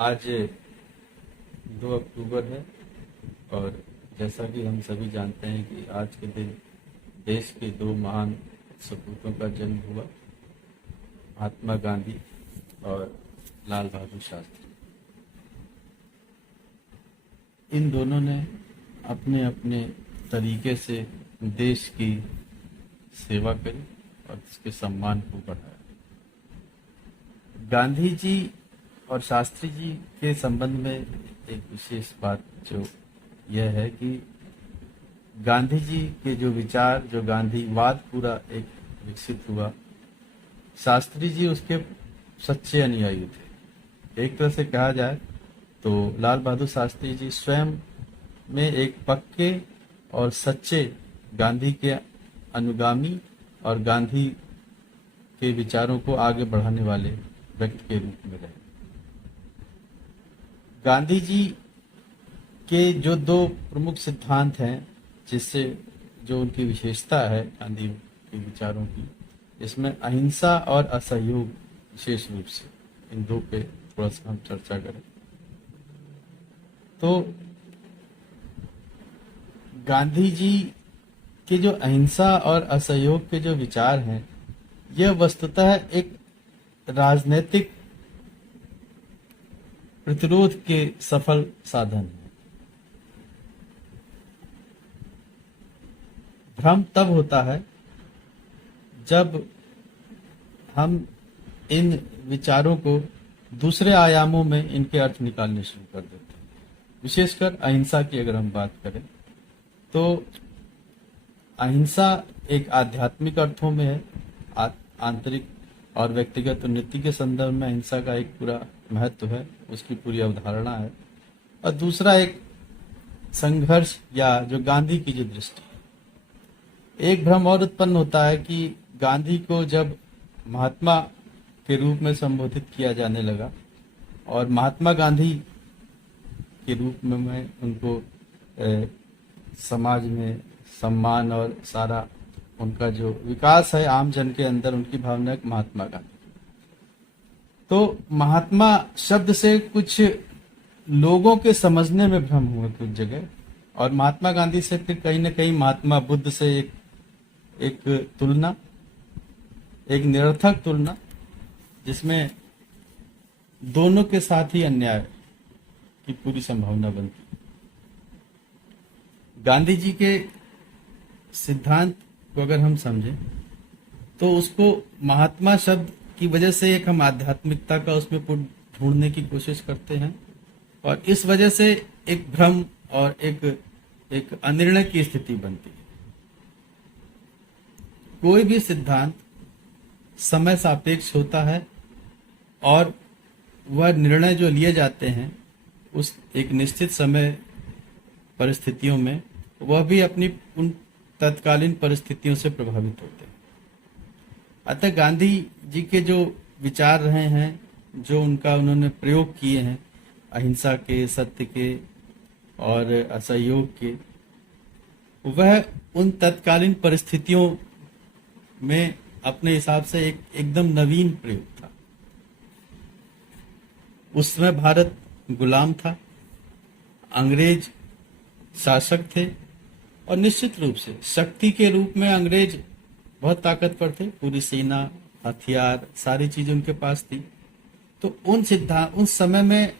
आज 2 अक्टूबर है और जैसा कि हम सभी जानते हैं कि आज के दिन देश के 2 महान सपूतों का जन्म हुआ, महात्मा गांधी और लाल बहादुर शास्त्री। इन दोनों ने अपने अपने तरीके से देश की सेवा करी और इसके सम्मान को बढ़ाया। गांधी जी और शास्त्री जी के संबंध में एक विशेष बात जो यह है कि गांधी जी के जो विचार, जो गांधीवाद पूरा एक विकसित हुआ, शास्त्री जी उसके सच्चे अनुयायी थे। एक तरह से कहा जाए तो लाल बहादुर शास्त्री जी स्वयं में एक पक्के और सच्चे गांधी के अनुगामी और गांधी के विचारों को आगे बढ़ाने वाले व्यक्ति के रूप में रहे। गांधी जी के जो 2 प्रमुख सिद्धांत हैं, जिससे जो उनकी विशेषता है गांधी के विचारों की, इसमें अहिंसा और असहयोग विशेष रूप से, इन 2 पे थोड़ा सा हम चर्चा करें तो गांधी जी के जो अहिंसा और असहयोग के जो विचार हैं, यह वस्तुतः एक राजनीतिक प्रतिरोध के सफल साधन है। भ्रम तब होता है जब हम इन विचारों को दूसरे आयामों में इनके अर्थ निकालने शुरू कर देते हैं। विशेषकर अहिंसा की अगर हम बात करें तो अहिंसा एक आध्यात्मिक अर्थों में है, आंतरिक और व्यक्तिगत उन्नति के संदर्भ में अहिंसा का एक पूरा महत्व है, उसकी पूरी अवधारणा है। और दूसरा एक संघर्ष या जो गांधी की जो दृष्टि है। एक भ्रम और उत्पन्न होता है कि गांधी को जब महात्मा के रूप में संबोधित किया जाने लगा और महात्मा गांधी के रूप में मैं उनको समाज में सम्मान और सारा उनका जो विकास है आम जन के अंदर, उनकी भावना एक महात्मा गांधी। तो महात्मा शब्द से कुछ लोगों के समझने में भ्रम हुआ कुछ जगह, और महात्मा गांधी से फिर कहीं न कहीं महात्मा बुद्ध से एक तुलना, एक निरर्थक तुलना, जिसमें दोनों के साथ ही अन्याय की पूरी संभावना बनती। गांधी जी के सिद्धांत को अगर हम समझें तो उसको महात्मा शब्द की वजह से एक हम आध्यात्मिकता का उसमें ढूंढने की कोशिश करते हैं, और इस वजह से एक भ्रम और एक अनिर्णय की स्थिति बनती है। कोई भी सिद्धांत समय सापेक्ष होता है और वह निर्णय जो लिए जाते हैं उस एक निश्चित समय परिस्थितियों में, वह भी अपनी उन तत्कालीन परिस्थितियों से प्रभावित होते हैं। अतः गांधी जी के जो विचार रहे हैं, जो उन्होंने प्रयोग किए हैं अहिंसा के, सत्य के और असहयोग के, वह उन तत्कालीन परिस्थितियों में अपने हिसाब से एकदम नवीन प्रयोग था। उस समय भारत गुलाम था, अंग्रेज शासक थे, और निश्चित रूप से शक्ति के रूप में अंग्रेज बहुत ताकतवर थे, पूरी सेना, हथियार, सारी चीजें उनके पास थी। तो उन समय में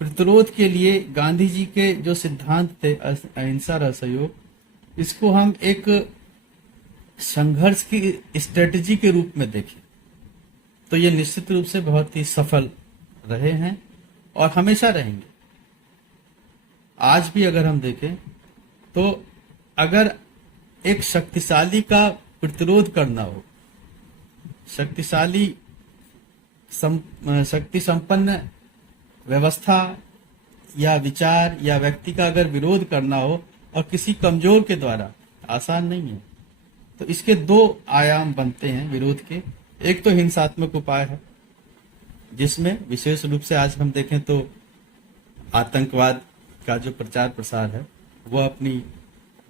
प्रतिरोध के लिए गांधी जी के जो सिद्धांत थे अहिंसा और असहयोग, इसको हम एक संघर्ष की स्ट्रेटजी के रूप में देखें तो ये निश्चित रूप से बहुत ही सफल रहे हैं और हमेशा रहेंगे। आज भी अगर हम देखें तो अगर एक शक्तिशाली का प्रतिरोध करना हो, शक्ति संपन्न व्यवस्था या विचार या व्यक्ति का अगर विरोध करना हो और किसी कमजोर के द्वारा, आसान नहीं है। तो इसके 2 आयाम बनते हैं विरोध के। एक तो हिंसात्मक उपाय है, जिसमें विशेष रूप से आज हम देखें तो आतंकवाद का जो प्रचार प्रसार है, वह अपनी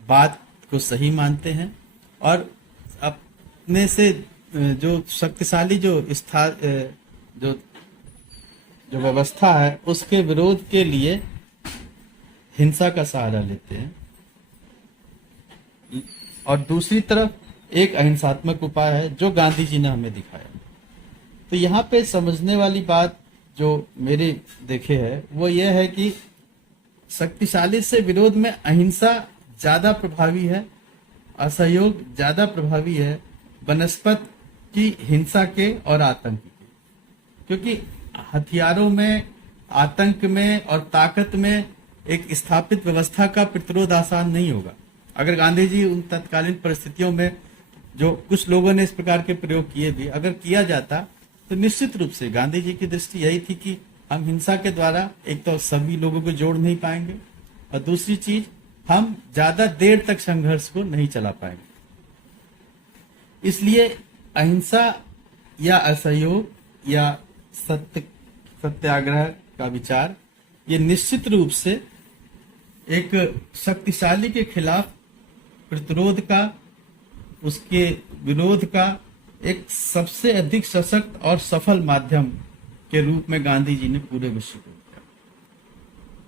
बात को सही मानते हैं और अपने से जो शक्तिशाली जो जो व्यवस्था है उसके विरोध के लिए हिंसा का सहारा लेते हैं, और दूसरी तरफ एक अहिंसात्मक उपाय है जो गांधी जी ने हमें दिखाया। तो यहाँ पे समझने वाली बात जो मेरे देखे है वो ये है कि शक्तिशाली से विरोध में अहिंसा ज्यादा प्रभावी है, असहयोग ज्यादा प्रभावी है बनस्पत की हिंसा के और आतंक के, क्योंकि हथियारों में, आतंक में और ताकत में एक स्थापित व्यवस्था का प्रतिरोध आसान नहीं होगा। अगर गांधी जी उन तत्कालीन परिस्थितियों में जो कुछ लोगों ने इस प्रकार के प्रयोग किए भी अगर किया जाता तो निश्चित रूप से गांधी जी की दृष्टि यही थी कि हम हिंसा के द्वारा एक तो सभी लोगों को जोड़ नहीं पाएंगे और दूसरी चीज हम ज्यादा देर तक संघर्ष को नहीं चला पाएंगे। इसलिए अहिंसा या असहयोग या सत्याग्रह का विचार ये निश्चित रूप से एक शक्तिशाली के खिलाफ प्रतिरोध का, उसके विरोध का एक सबसे अधिक सशक्त और सफल माध्यम के रूप में गांधी जी ने पूरे विश्व को दिया।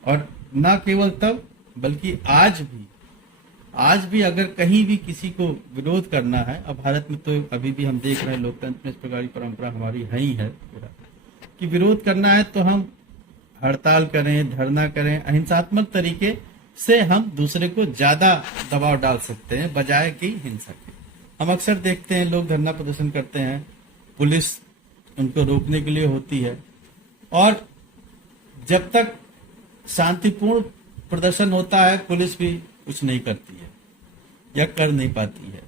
और न केवल तब बल्कि आज भी अगर कहीं भी किसी को विरोध करना है, अब भारत में तो अभी भी हम देख रहे हैं लोकतंत्र में इस प्रकार की परंपरा हमारी है ही है कि विरोध करना है तो हम हड़ताल करें, धरना करें, अहिंसात्मक तरीके से हम दूसरे को ज्यादा दबाव डाल सकते हैं बजाय कि हिंसा के। हम अक्सर देखते हैं लोग धरना प्रदर्शन करते हैं, पुलिस उनको रोकने के लिए होती है और जब तक शांतिपूर्ण प्रदर्शन होता है पुलिस भी कुछ नहीं करती है या कर नहीं पाती है।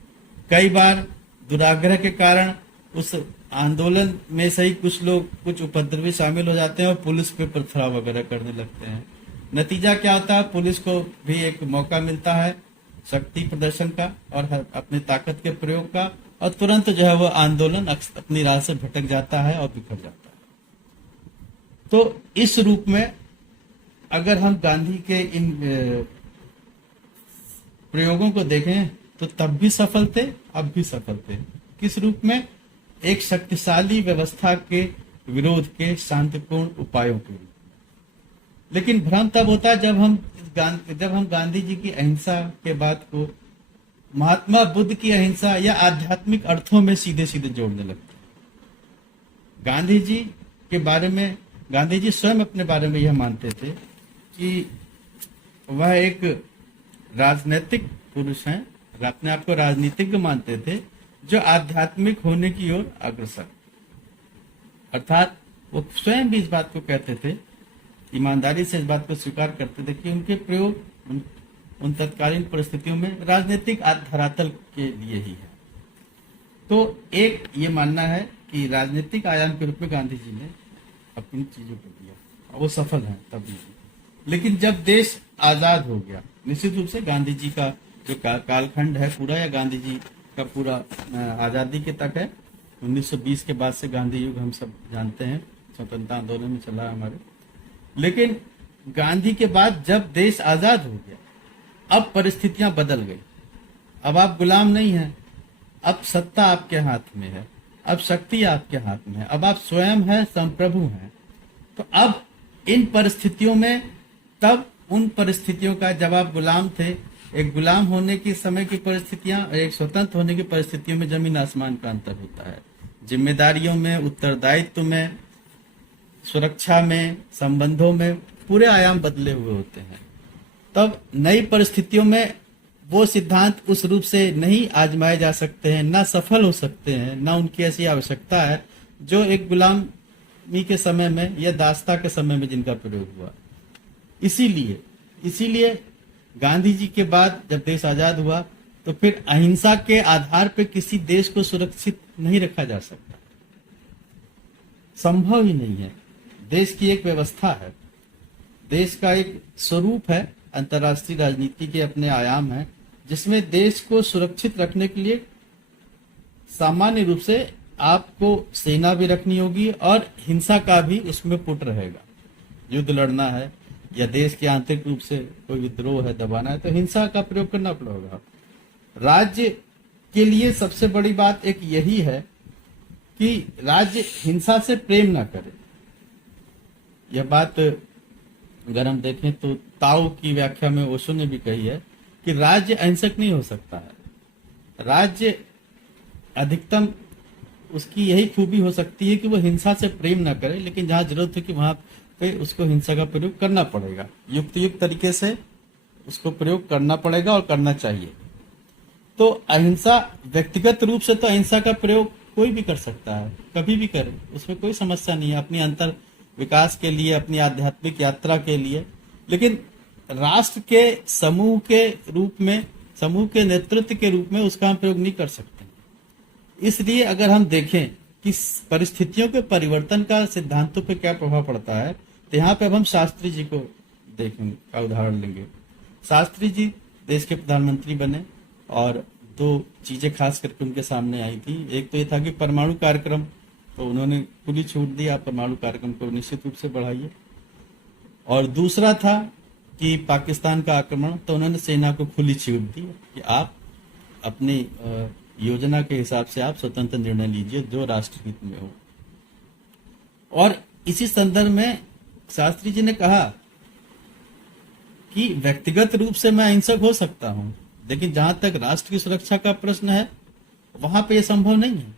कई बार दुराग्रह के कारण उस आंदोलन में से ही कुछ लोग, कुछ उपद्रवी शामिल हो जाते हैं और पुलिस पे पथराव वगैरह करने लगते हैं। नतीजा क्या होता है? पुलिस को भी एक मौका मिलता है शक्ति प्रदर्शन का और अपनी ताकत के प्रयोग का, और तुरंत जो है वो आंदोलन अपनी राह से भटक जाता है और बिखर जाता है। तो इस रूप में अगर हम गांधी के इन प्रयोगों को देखें तो तब भी सफल थे, अब भी सफल थे। किस रूप में? एक शक्तिशाली व्यवस्था के विरोध के शांतिपूर्ण उपायों के रूप में। लेकिन भ्रम तब होता है जब हम गांधी जी की अहिंसा के बात को महात्मा बुद्ध की अहिंसा या आध्यात्मिक अर्थों में सीधे सीधे जोड़ने लगते हैं। गांधी जी के बारे में, गांधी जी स्वयं अपने बारे में यह मानते थे कि वह एक राजनीतिक पुरुष हैं, अपने आप को राजनीतिज्ञ मानते थे जो आध्यात्मिक होने की ओर अग्रसर, अर्थात वो स्वयं भी इस बात को कहते थे, ईमानदारी से इस बात को स्वीकार करते थे कि उनके प्रयोग उन तत्कालीन परिस्थितियों में राजनीतिक धरातल के लिए ही है। तो एक ये मानना है कि राजनीतिक आयाम के रूप में गांधी जी ने अपनी चीजों को दिया और वो सफल हैं तभी। लेकिन जब देश आजाद हो गया, निश्चित रूप से गांधी जी का जो कालखंड है पूरा, या गांधी जी का पूरा आजादी के तक है, 1920 के बाद से गांधी युग हम सब जानते हैं, स्वतंत्रता आंदोलन में चला हमारे। लेकिन गांधी के बाद जब देश आजाद हो गया, अब परिस्थितियां बदल गई। अब आप गुलाम नहीं हैं, अब सत्ता आपके हाथ में है, अब शक्ति आपके हाथ में है, अब आप स्वयं हैं, संप्रभु हैं। तो अब इन परिस्थितियों में, तब उन परिस्थितियों का, जब आप गुलाम थे, एक गुलाम होने की समय की परिस्थितियां और एक स्वतंत्र होने की परिस्थितियों में जमीन आसमान का अंतर होता है। जिम्मेदारियों में, उत्तरदायित्व में, सुरक्षा में, संबंधों में पूरे आयाम बदले हुए होते हैं। तब नई परिस्थितियों में वो सिद्धांत उस रूप से नहीं आजमाए जा सकते हैं, ना सफल हो सकते हैं, ना उनकी ऐसी आवश्यकता है जो एक गुलामी के समय में या दासता के समय में जिनका प्रयोग हुआ। इसीलिए गांधी जी के बाद जब देश आजाद हुआ तो फिर अहिंसा के आधार पर किसी देश को सुरक्षित नहीं रखा जा सकता, संभव ही नहीं है। देश की एक व्यवस्था है, देश का एक स्वरूप है, अंतर्राष्ट्रीय राजनीति के अपने आयाम हैं, जिसमें देश को सुरक्षित रखने के लिए सामान्य रूप से आपको सेना भी रखनी होगी और हिंसा का भी उसमें पुट रहेगा। युद्ध लड़ना है या देश के आंतरिक रूप से कोई विद्रोह है, दबाना है, तो हिंसा का प्रयोग करना पड़ेगा। राज्य के लिए सबसे बड़ी बात एक यही है कि राज्य हिंसा से प्रेम ना करे। यह बात अगर हम देखें तो ताओ की व्याख्या में ओशो ने भी कही है कि राज्य अहिंसक नहीं हो सकता है। राज्य अधिकतम उसकी यही खूबी हो सकती है कि वो हिंसा से प्रेम ना करे, लेकिन जहां जरूरत हो कि वहां पे उसको हिंसा का प्रयोग करना पड़ेगा, युक्त तरीके से उसको प्रयोग करना पड़ेगा और करना चाहिए। तो अहिंसा व्यक्तिगत रूप से तो अहिंसा का प्रयोग कोई भी कर सकता है, कभी भी करे, उसमें कोई समस्या नहीं है, अपनी अंतर विकास के लिए, अपनी आध्यात्मिक यात्रा के लिए। लेकिन राष्ट्र के समूह के रूप में, समूह के नेतृत्व के रूप में उसका हम प्रयोग नहीं कर सकते। इसलिए अगर हम देखें कि परिस्थितियों के परिवर्तन का सिद्धांतों पे क्या प्रभाव पड़ता है, तो यहाँ पे अब हम शास्त्री जी को देखेंगे, का उदाहरण लेंगे। शास्त्री जी देश के प्रधानमंत्री बने और दो चीजें खास करके उनके सामने आई थी। एक तो ये था कि परमाणु कार्यक्रम, तो उन्होंने खुली छूट दी, आप परमाणु कार्यक्रम को निश्चित रूप से बढ़ाइए। और दूसरा था कि पाकिस्तान का आक्रमण, तो उन्होंने सेना को खुली छूट दी कि आप अपनी योजना के हिसाब से आप स्वतंत्र निर्णय लीजिए जो राष्ट्र हित में हो। और इसी संदर्भ में शास्त्री जी ने कहा कि व्यक्तिगत रूप से मैं अहिंसक हो सकता हूं, लेकिन जहां तक राष्ट्र की सुरक्षा का प्रश्न है वहां पे यह संभव नहीं है।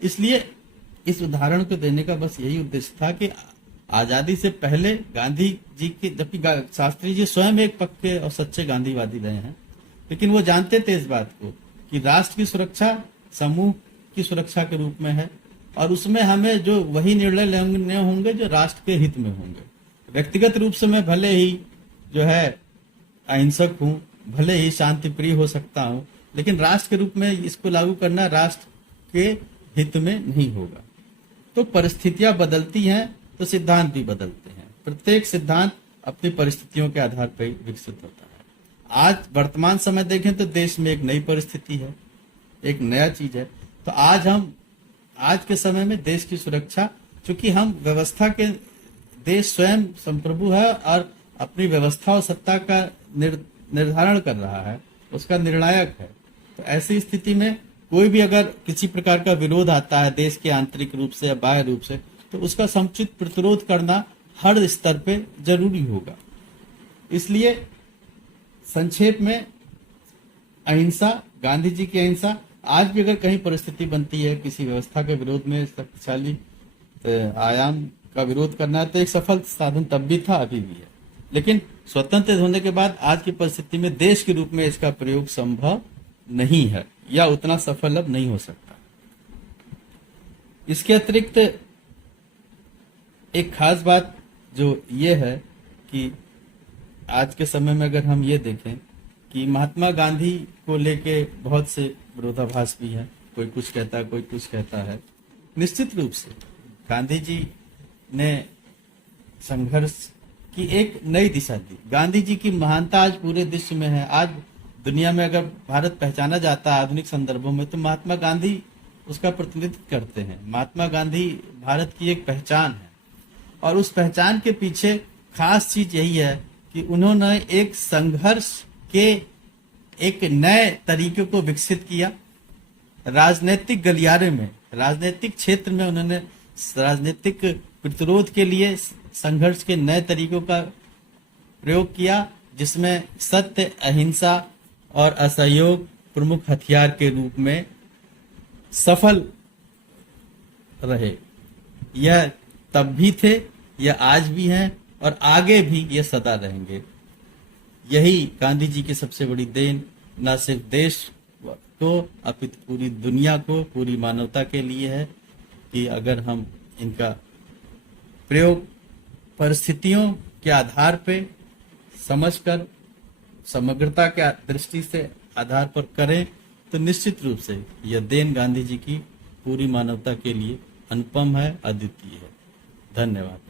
इसलिए इस उदाहरण को देने का बस यही उद्देश्य था कि आजादी से पहले गांधी जी के, जबकि शास्त्री जी स्वयं एक पक्के और सच्चे गांधीवादी रहे हैं, लेकिन वो जानते थे इस बात को कि राष्ट्र की सुरक्षा समूह की सुरक्षा के रूप में है और उसमें हमें जो वही निर्णय लेने होंगे जो राष्ट्र के हित में होंगे। व्यक्तिगत रूप से मैं भले ही जो है अहिंसक हूं, भले ही शांति प्रिय हो सकता हूं, लेकिन राष्ट्र के रूप में इसको लागू करना राष्ट्र के हित में नहीं होगा। तो परिस्थितियां बदलती हैं तो सिद्धांत भी बदलते हैं। प्रत्येक सिद्धांत अपनी परिस्थितियों के आधार पर विकसित होता है। आज वर्तमान समय देखें तो देश में एक नई परिस्थिति है, एक नया चीज है। तो आज के समय में देश की सुरक्षा, चूंकि हम व्यवस्था के, देश स्वयं संप्रभु है और अपनी व्यवस्था और सत्ता का निर्धारण कर रहा है, उसका निर्णायक है। तो ऐसी स्थिति में कोई भी अगर किसी प्रकार का विरोध आता है देश के आंतरिक रूप से या बाह्य रूप से, तो उसका समुचित प्रतिरोध करना हर स्तर पे जरूरी होगा। इसलिए संक्षेप में अहिंसा, गांधी जी की अहिंसा, आज भी अगर कहीं परिस्थिति बनती है किसी व्यवस्था के विरोध में शक्तिशाली आयाम का विरोध करना है, तो एक सफल साधन तब भी था, अभी भी है। लेकिन स्वतंत्र होने के बाद आज की परिस्थिति में देश के रूप में इसका प्रयोग संभव नहीं है या उतना सफल अब नहीं हो सकता। इसके अतिरिक्त एक खास बात जो ये है कि आज के समय में अगर हम ये देखें कि महात्मा गांधी को लेके बहुत से विरोधाभास भी है, कोई कुछ कहता है, कोई कुछ कहता है। निश्चित रूप से गांधी जी ने संघर्ष की एक नई दिशा दी। गांधी जी की महानता आज पूरे विश्व में है। आज दुनिया में अगर भारत पहचाना जाता है आधुनिक संदर्भों में, तो महात्मा गांधी उसका प्रतिनिधित्व करते हैं। महात्मा गांधी भारत की एक पहचान है और उस पहचान के पीछे खास चीज यही है कि उन्होंने एक संघर्ष के एक नए तरीके को विकसित किया। राजनीतिक गलियारे में, राजनीतिक क्षेत्र में उन्होंने राजनीतिक प्रतिरोध के लिए संघर्ष के नए तरीकों का प्रयोग किया, जिसमें सत्य, अहिंसा और असहयोग प्रमुख हथियार के रूप में सफल रहे। यह तब भी थे, यह आज भी हैं और आगे भी ये सदा रहेंगे। यही गांधी जी की सबसे बड़ी देन न सिर्फ देश को अपितु पूरी दुनिया को, पूरी मानवता के लिए है कि अगर हम इनका प्रयोग परिस्थितियों के आधार पे समझकर, समग्रता के दृष्टि से आधार पर करें, तो निश्चित रूप से यह देन गांधी जी की पूरी मानवता के लिए अनुपम है, अद्वितीय है। धन्यवाद।